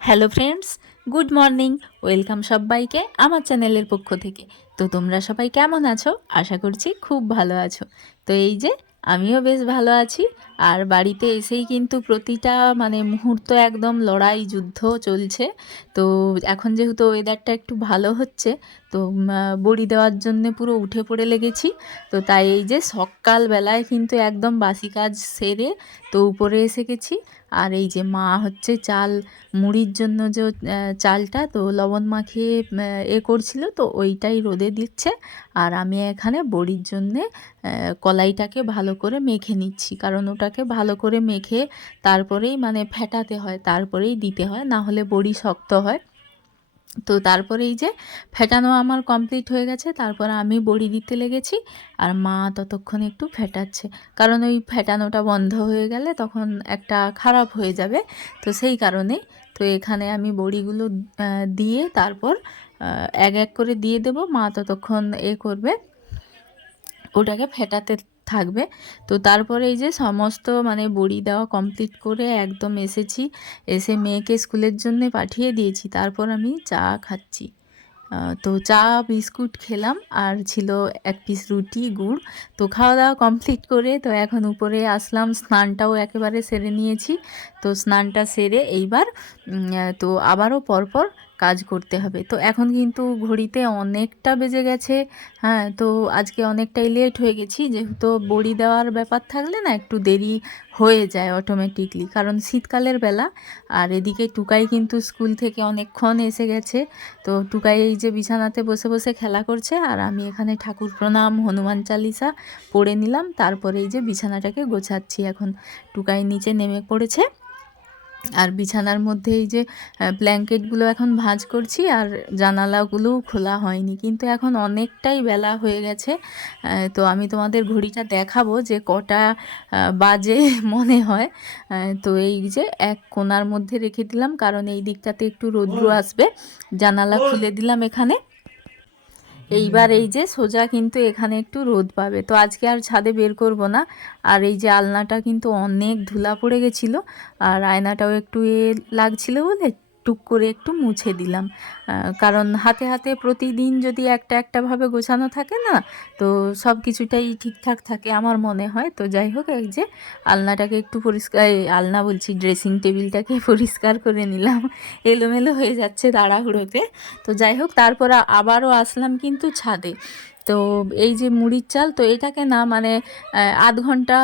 Hello friends, good morning. Welcome সবাইকে আমার চ্যানেলের পক্ষ থেকে। তো তোমরা সবাই কেমন আছো? আশা করছি খুব ভালো আছো। তো এই যে আমিও বেশ ভালো আছি। আর বাড়িতে এসেই কিন্তু প্রতিটা মুহূর্ত একদম লড়াই যুদ্ধ চলছে। তো এখন যেহেতু ওয়েদারটা একটু ভালো হচ্ছে, তো বড়ি দেওয়ার জন্যে পুরো উঠে পড়ে লেগেছি। তো তাই এই যে সকালবেলায় কিন্তু একদম বাসি কাজ সেরে তো উপরে এসে গেছি। আর এই যে মা হচ্ছে চাল মুড়ির জন্য যে চালটা তো লবণ মাখিয়ে করছিল, তো ওইটাই রোদে দিচ্ছে। আর আমি এখানে বড়ির জন্যে কলাইটাকে ভালো করে মেখে নিচ্ছি, কারণ ওটাকে ভালো করে মেখে তারপরেই ফেটাতে হয়, তারপরেই দিতে হয়, না হলে বড়ি শক্ত হয়। তো তারপরে এই যে ফেটানো আমার কমপ্লিট হয়ে গেছে, তারপর আমি বড়ি দিতে লেগেছি। আর মা ততক্ষণ একটু ফেটাচ্ছে, কারণ ওই ফেটানোটা বন্ধ হয়ে গেলে তখন একটা খারাপ হয়ে যাবে। তো সেই কারণে তো এখানে আমি বড়িগুলো দিয়ে তারপর এক এক করে দিয়ে দেব। মা ততক্ষণ করবে, ওটাকে ফেটাতে থাকবে। তো তারপরে এই যে সমস্ত বড়ি দেওয়া কমপ্লিট করে একদম এসেছি, এসে মেয়েকে স্কুলের জন্য পাঠিয়ে দিয়েছি। তারপর আমি চা খাচ্ছি। তো চা বিস্কুট খেলাম, আর ছিল এক পিস রুটি গুড়। তো খাওয়া দাওয়া কমপ্লিট করে তো এখন উপরে আসলাম, স্নানটাও একেবারে সেরে নিয়েছি। তো স্নানটা সেরে এইবার তো আবারও পরপর কাজ করতে হবে। তো এখন কিন্তু ঘড়িতে অনেকটা বেজে গেছে। হ্যাঁ, তো আজকে অনেকটাই লেট হয়ে গেছি, যেহেতু বড়ি দেওয়ার ব্যাপার থাকলে না একটু দেরি হয়ে যায় অটোমেটিকলি, কারণ শীতকালের বেলা। আর এদিকে টুকাই কিন্তু স্কুল থেকে অনেকক্ষণ এসে গেছে। তো টুকাই এই যে বিছানাতে বসে বসে খেলা করছে, আর আমি এখানে ঠাকুর প্রণাম হনুমান চালিসা পড়ে নিলাম। তারপরে এই যে বিছানাটাকে গোছাচ্ছি। এখন টুকাই নিচে নেমে পড়েছে, আর বিছানার মধ্যে এই যে ব্ল্যাঙ্কেটগুলো এখন ভাঁজ করছি। আর জানালাগুলোও খোলা হয়নি, কিন্তু এখন অনেকটাই বেলা হয়ে গেছে। তো আমি তোমাদের ঘড়িটা দেখাবো যে কটা বাজে মনে হয়। তো এই যে এক কোণার মধ্যে রেখে দিলাম, কারণ এই দিকটাতে একটু রৌদ্র আসবে। জানালা খুলে দিলাম এখানে। এইবার এই যে সোজা কিন্তু এখানে একটু রোদ পাবে। তো আজকে আর ছাদে বের করব না। আর এই যে আলনাটা কিন্তু অনেক ধুলা পড়ে গেছিলো, আর আয়নাটাও একটু লাগছিল বলে টুক করে একটু মুছে দিলাম। কারণ হাতে হাতে প্রতিদিন যদি একটা একটাভাবে গোছানো থাকে না, তো সব কিছুটাই ঠিকঠাক থাকে আমার মনে হয়। তো যাই হোক, এই যে আলনাটাকে একটু পরিষ্কার, আলনা বলছি, ড্রেসিং টেবিলটাকে পরিষ্কার করে নিলাম। এলোমেলো হয়ে যাচ্ছে তাড়াহুড়োতে। তো যাই হোক, তারপর আবারও আসলাম কিন্তু ছাদে। তো এই যে মুড়ির চাল, তো এটাকে না আধ ঘন্টা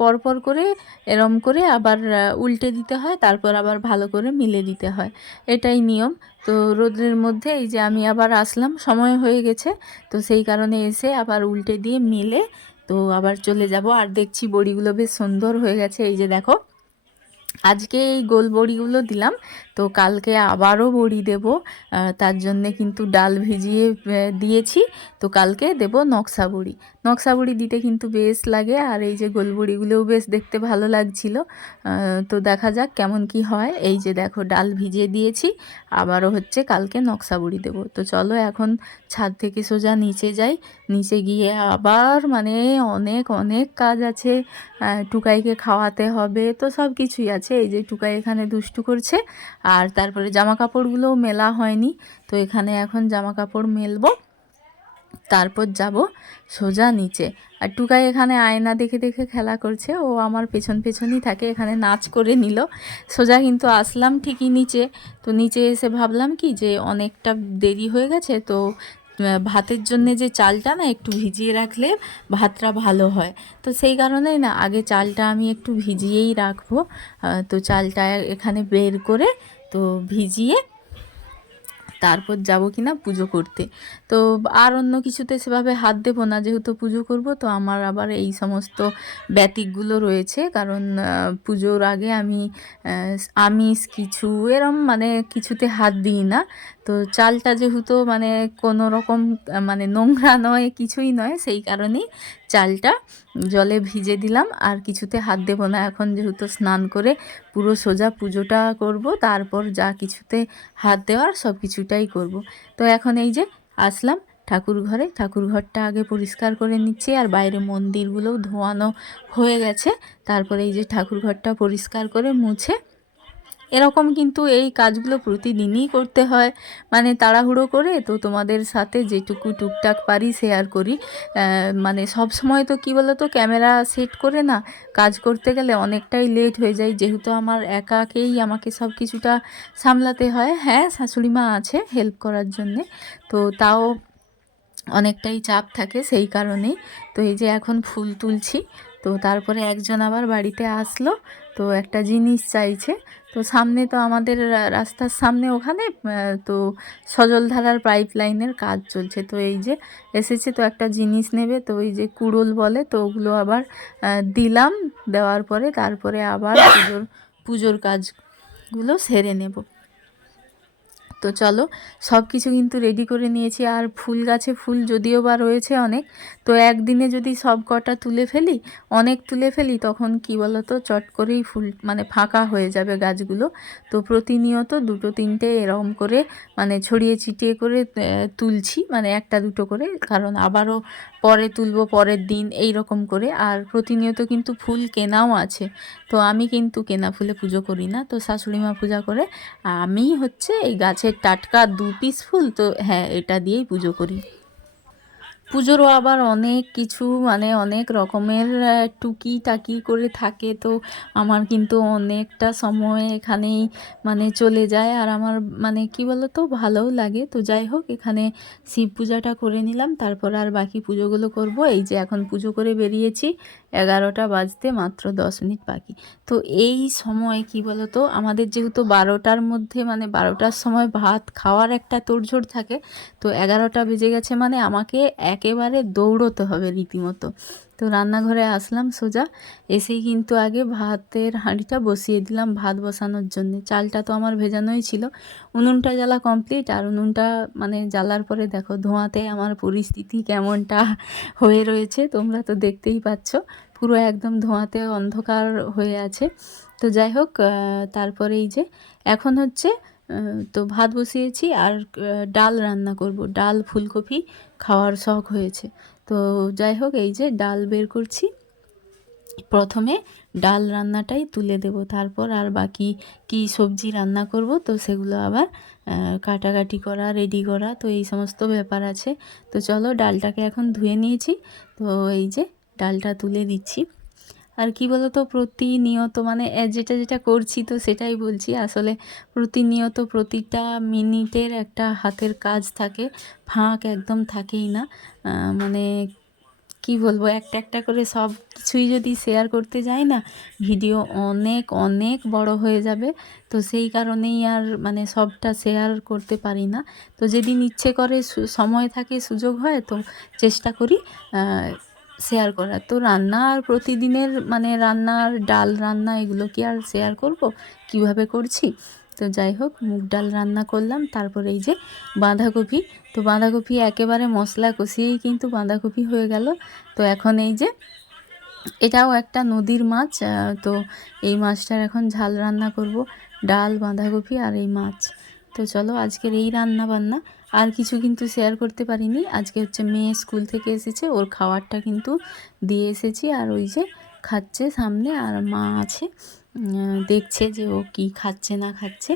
পর পর করে এরম করে আবার উল্টে দিতে হয়, তারপর আবার ভালো করে মিলে দিতে হয়, এটাই নিয়ম। তো রোদের মধ্যে এই যে আমি আবার আসলাম, সময় হয়ে গেছে, তো সেই কারণে এসে আবার উল্টে দিয়ে মিলে তো আবার চলে যাব। আর দেখছি বড়িগুলো বেশ সুন্দর হয়ে গেছে, এই যে দেখো। আজকে এই গোল বড়িগুলো দিলাম, তো কালকে আবারও বড়ি দেব। তার জন্যে কিন্তু ডাল ভিজিয়ে দিয়েছি। তো কালকে দেব নকশা বড়ি। নকশা বড়ি দিতে কিন্তু বেশ লাগে, আর এই যে গোল বড়িগুলোও বেশ দেখতে ভালো লাগছিল। তো দেখা যাক কেমন কি হয়। এই যে দেখো, ডাল ভিজিয়ে দিয়েছি, আবারও হচ্ছে কালকে নকশা বড়ি দেবো। তো চলো এখন ছাদ থেকে সোজা নিচে যাই। নিচে গিয়ে আবার অনেক অনেক কাজ আছে। টুকাইকে খাওয়াতে হবে, তো সব কিছুই আছে। এই যে টুকাই এখানে দুষ্টু করছে। আর তারপরে জামা কাপড়গুলোও মেলা হয়নি, তো এখানে এখন জামা কাপড় মেলবো, তারপর যাব সোজা নিচে। আর টুকাই এখানে আয়না দেখে দেখে খেলা করছে, ও আমার পেছন পেছনই থাকে। এখানে নাচ করে নিল। সোজা কিন্তু আসলাম ঠিকই নিচে। তো নিচে এসে ভাবলাম কি যে অনেকটা দেরি হয়ে গেছে, তো ভাতের জন্যে যে চালটা না একটু ভিজিয়ে রাখলে ভাতটা ভালো হয়। তো সেই কারণেই না আগে চালটা আমি একটু ভিজিয়েই রাখবো। তো চালটা এখানে বের করে তো ভিজিয়ে তারপর যাব কিনা পুজো করতে। তো আর অন্য কিছুতে সেভাবে হাত দেবো না, যেহেতু পুজো করব। তো আমার আবার এই সমস্ত ব্যতিকগুলো রয়েছে, কারণ পুজোর আগে আমি আমিষ কিছু এরম কিছুতে হাত দিই না। তো চালটা যেহেতু কোনো রকম নোংরা নয়, কিছুই নয়, সেই কারণেই চালটা জলে ভিজে দিলাম। আর কিছুতে হাত দেবো না এখন, যেহেতু স্নান করে পুরো সোজা পুজোটা করব, তারপর যা কিছুতে হাত দেওয়ার সব কিছুটাই করব। তো এখন এই যে আসলাম ঠাকুর ঘরে, ঠাকুর ঘরটা আগে পরিষ্কার করে নিচ্ছি। আর বাইরে মন্দিরগুলোও ধোয়ানো হয়ে গেছে। তারপরে এই যে ঠাকুর ঘরটা পরিষ্কার করে মুছে এরকম কিন্তু এই কাজগুলো প্রতিদিনই করতে হয়, মানে তাড়াহুড়ো করে। তো তোমাদের সাথে যেটুকু টুকটাক পারি শেয়ার করি। মানে সব সময় তো কী বলো তো, ক্যামেরা সেট করে না কাজ করতে গেলে অনেকটাই লেট হয়ে যায়, যেহেতু আমার একাকেই আমাকে সব কিছুটা সামলাতে হয়। হ্যাঁ, শাশুড়ি মা আছে হেল্প করার জন্যে, তো তাও অনেকটাই চাপ থাকে সেই কারণেই। তো এই যে এখন ফুল তুলছি, তো তারপরে একজন আবার বাড়িতে আসলো, তো একটা জিনিস চাইছে। তো সামনে তো আমাদের রাস্তার সামনে ওখানে তো সজলধারার পাইপ লাইনের কাজ চলছে। তো এই যে এসেছে, তো একটা জিনিস নেবে, তো ওই যে কুড়োল বলে, তো ওগুলো আবার দিলাম। দেওয়ার পরে তারপরে আবার পুজোর কাজগুলো সেরে নেব। তো চলো, সব কিছু কিন্তু রেডি করে নিয়েছি। আর ফুল গাছে ফুল যদিও বা রয়েছে অনেক, তো একদিনে যদি সব কটা তুলে ফেলি, অনেক তুলে ফেলি, তখন কি বলো তো চট করেই ফুল মানে ফাঁকা হয়ে যাবে গাছগুলো। তো প্রতিনিয়ত দুটো তিনটে এরকম করে মানে ছড়িয়ে ছিটিয়ে করে তুলছি, মানে একটা দুটো করে, কারণ আবারও পরে তুলবো পরের দিন এই রকম করে। আর প্রতিনিয়ত কিন্তু ফুল কেনাও আছে, তো আমি কিন্তু কেনা ফুলে পুজো করি না, তো শাশুড়ি মা পূজা করে। আমি হচ্ছে এই গাছের টাটকা 2 পিস ফুল, তো হ্যাঁ এটা দিয়েই পুজো করি। পুজোরও আবার অনেক কিছু মানে অনেক রকমের টুকিটাকি করে থাকে, তো আমার কিন্তু অনেকটা সময় এখানেই মানে চলে যায়। আর আমার মানে কি বলো তো, ভালোও লাগে। তো যাই হোক, এখানে শিব পূজাটা করে নিলাম, তারপর আর বাকি পুজোগুলো করব। এই যে এখন পুজো করে বেরিয়েছি, 11টা বাজতে মাত্র 10 মিনিট বাকি। তো এই সময় কি বলো তো, আমাদের যেহেতু 12টার মধ্যে মানে 12টার সময় ভাত খাওয়ার একটা তোড়জোড় থাকে, তো 11টা বেজে গেছে মানে আমাকে একেবারে দৌড়তে হবে রীতিমতো। তো রান্নাঘরে আসলাম সোজা, এসেই কিন্তু আগে ভাতের হাঁড়িটা বসিয়ে দিলাম ভাত বসানোর জন্য। চালটা তো আমার ভেজানোই ছিল। উনুনটা জ্বালা কমপ্লিট, আর উনুনটা মানে জ্বালার পরে দেখো ধোঁয়াতে আমার পরিস্থিতি কেমনটা হয়ে রয়েছে, তোমরা তো দেখতেই পাচ্ছ, পুরো একদম ধোঁয়াতে অন্ধকার হয়ে আছে। তো যাই হোক, তারপরে এই যে এখন হচ্ছে তো ভাত বসিয়েছি, আর ডাল রান্না করব। ডাল ফুলকপি খাওয়ার শখ হয়েছে। তো যাই হোক, এই যে ডাল বের করছি, প্রথমে ডাল রান্নাটাই তুলে দেব, তারপর আর বাকি কি সবজি রান্না করব, তো সেগুলো আবার কাটাকাটি করা, রেডি করা, তো এই সমস্ত ব্যাপার আছে। তো চলো, ডালটাকে এখন ধুয়ে নিয়েছি, তো এই যে ডালটা তুলে দিচ্ছি। আর কি বলো তো, প্রতিনিয়ত মানে যেটা যেটা করছি তো সেটাই বলছি, আসলে প্রতিনিয়ত প্রতিটা মিনিটের একটা হাতের কাজ থাকে, ফাঁক একদম থাকেই না। মানে কি বলবো, একটা একটা করে সব কিছুই যদি শেয়ার করতে যাই না, ভিডিও অনেক অনেক বড় হয়ে যাবে। তো সেই কারণেই আর মানে সবটা শেয়ার করতে পারি না। তো যেদিন ইচ্ছে করে, সময় থাকে, সুযোগ হয়, তো চেষ্টা করি শেয়ার করার। তো রান্না আর প্রতিদিনের মানে রান্নার ডাল রান্না এগুলো কি আর শেয়ার করব কিভাবে করছি। তো যাই হোক, মুগ ডাল রান্না করলাম, তারপরে এই যে বাঁধাকপি, তো বাঁধাকপি একেবারে মশলা কষিয়েই কিন্তু বাঁধাকপি হয়ে গেল। তো এখন এই যে এটাও একটা নদীর মাছ, তো এই মাছটার এখন ঝাল রান্না করব, ডাল বাঁধাকপি আর এই মাছ। তো চলো, আজকের এই রান্না বান্না, আর কিছু কিন্তু শেয়ার করতে পারিনি। আজকে হচ্ছে মেয়ে স্কুল থেকে এসেছে, ওর খাবারটা কিন্তু দিয়ে এসেছি, আর ওই যে খাচ্ছে সামনে, আর মা আছে দেখছে যে ও কি খাচ্ছে না খাচ্ছে।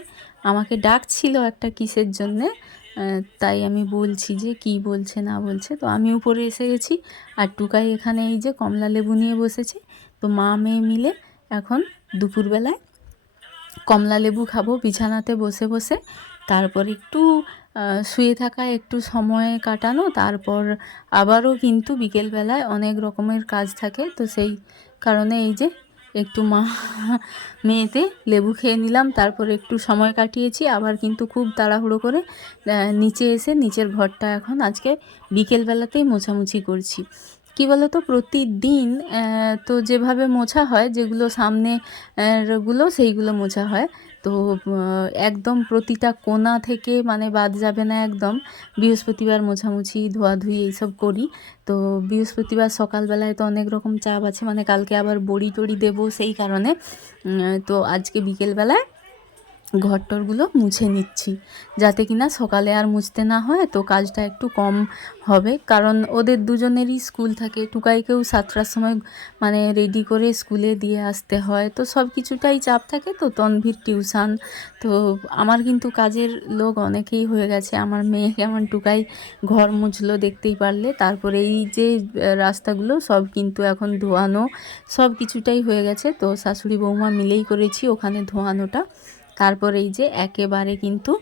আমাকে ডাকছিল একটা কিসের জন্যে, তাই আমি বলছি যে কি বলছে না বলছে। তো আমি উপরে এসে গেছি, আর টুকাই এখানে এই যে কমলা লেবু নিয়ে বসেছে। তো মা মেয়ে মিলে এখন দুপুরবেলায় কমলা লেবু খাবো বিছানাতে বসে বসে। তারপর একটু শুয়ে থাকা, একটু সময় কাটানো, তারপর আবারও কিন্তু বিকেলবেলায় অনেক রকমের কাজ থাকে। তো সেই কারণে এই যে একটু মেয়েতে লেবু খেয়ে নিলাম, তারপর একটু সময় কাটিয়েছি, আবার কিন্তু খুব তাড়াহুড়ো করে নিচে এসে নিচের ঘরটা এখন আজকে বিকেলবেলাতেই মোছামুছি করছি। কি বলো তো, প্রতিদিন তো যেভাবে মোছা হয়, যেগুলো সামনে গুলো সেইগুলো মোছা হয়, তো একদম প্রতিটা কোণা থেকে মানে বাদ যাবে না একদম। বৃহস্পতিবার মোছামুছি ধোয়াধুয়ি এইসব করি। তো বৃহস্পতিবার সকালবেলায় তো অনেক রকম চাপ আছে, মানে কালকে আবার বড়ি টড়ি দেবো, সেই কারণে তো আজকে বিকেলবেলায় ঘরটরগুলো মুছে নিচ্ছি, যাতে কিনা সকালে আর মুছতে না হয়, তো কাজটা একটু কম হবে। কারণ ওদের দুজনেরই স্কুল থাকে, টুকাইকেও 7টার সময় মানে রেডি করে স্কুলে দিয়ে আসতে হয়, তো সব কিছুটাই চাপ থাকে। তো তনভির টিউশন, তো আমার কিন্তু কাজের লোক অনেকেই হয়ে গেছে। আমার মেয়ে কেমন টুকাই ঘর মুছলো দেখতেই পারলে। তারপরে এই যে রাস্তাগুলো সব কিন্তু এখন ধোয়ানো, সব কিছুটাই হয়ে গেছে। তো শাশুড়ি বৌমা মিলেই করেছি ওখানে ধোয়ানোটা। তারপর এই যে একেবারে কিন্তু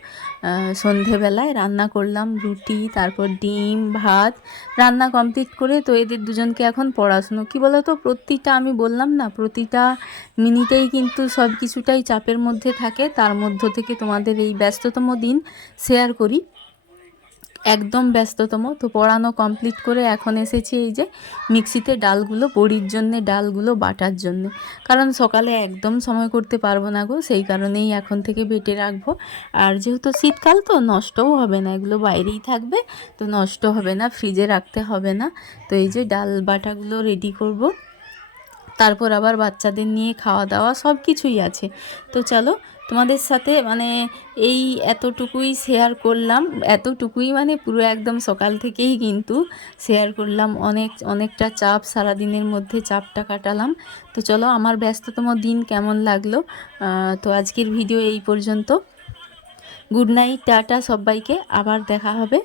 সন্ধেবেলায় রান্না করলাম রুটি, তারপর ডিম ভাত রান্না কমপ্লিট করে। তো এদের দুজনকে এখন পড়াশুনো, কী বলো তো, প্রতিটা আমি বললাম না, প্রতিটা মিনিটেই কিন্তু সব কিছুটাই চাপের মধ্যে থাকে। তার মধ্য থেকে তোমাদের এই ব্যস্ততম দিন শেয়ার করি, একদম ব্যস্ততম। তো পড়ানো কমপ্লিট করে এখন এসেছি এই যে মিক্সিতে ডালগুলো, বড়ির জন্যে ডালগুলো বাটার জন্যে। কারণ সকালে একদম সময় করতে পারবো না গো, সেই কারণেই এখন থেকে বেটে রাখবো। আর যেহেতু শীতকাল তো নষ্টও হবে না, এগুলো বাইরেই থাকবে, তো নষ্ট হবে না, ফ্রিজে রাখতে হবে না। তো এই যে ডাল বাটাগুলো রেডি করব, তারপর আবার বাচ্চাদের নিয়ে খাওয়া দাওয়া সব কিছুই আছে। তো চলো তোমাদের সাথে মানে এই এতটুকুই শেয়ার করলাম, এতটুকুই মানে পুরো একদম সকাল থেকেই কিন্তু শেয়ার করলাম। অনেকটা চাপ, সারাদিনের মধ্যে চাপটা কাটালাম। তো চলো আমার ব্যস্ততম দিন কেমন লাগলো। তো আজকের ভিডিও এই পর্যন্ত। গুড নাইট, টাটা সবাইকে, আবার দেখা হবে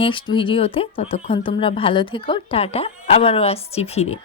নেক্সট ভিডিওতে। ততক্ষণ তোমরা ভালো থেকো, টাটা, আবারও আসছি ফিরে।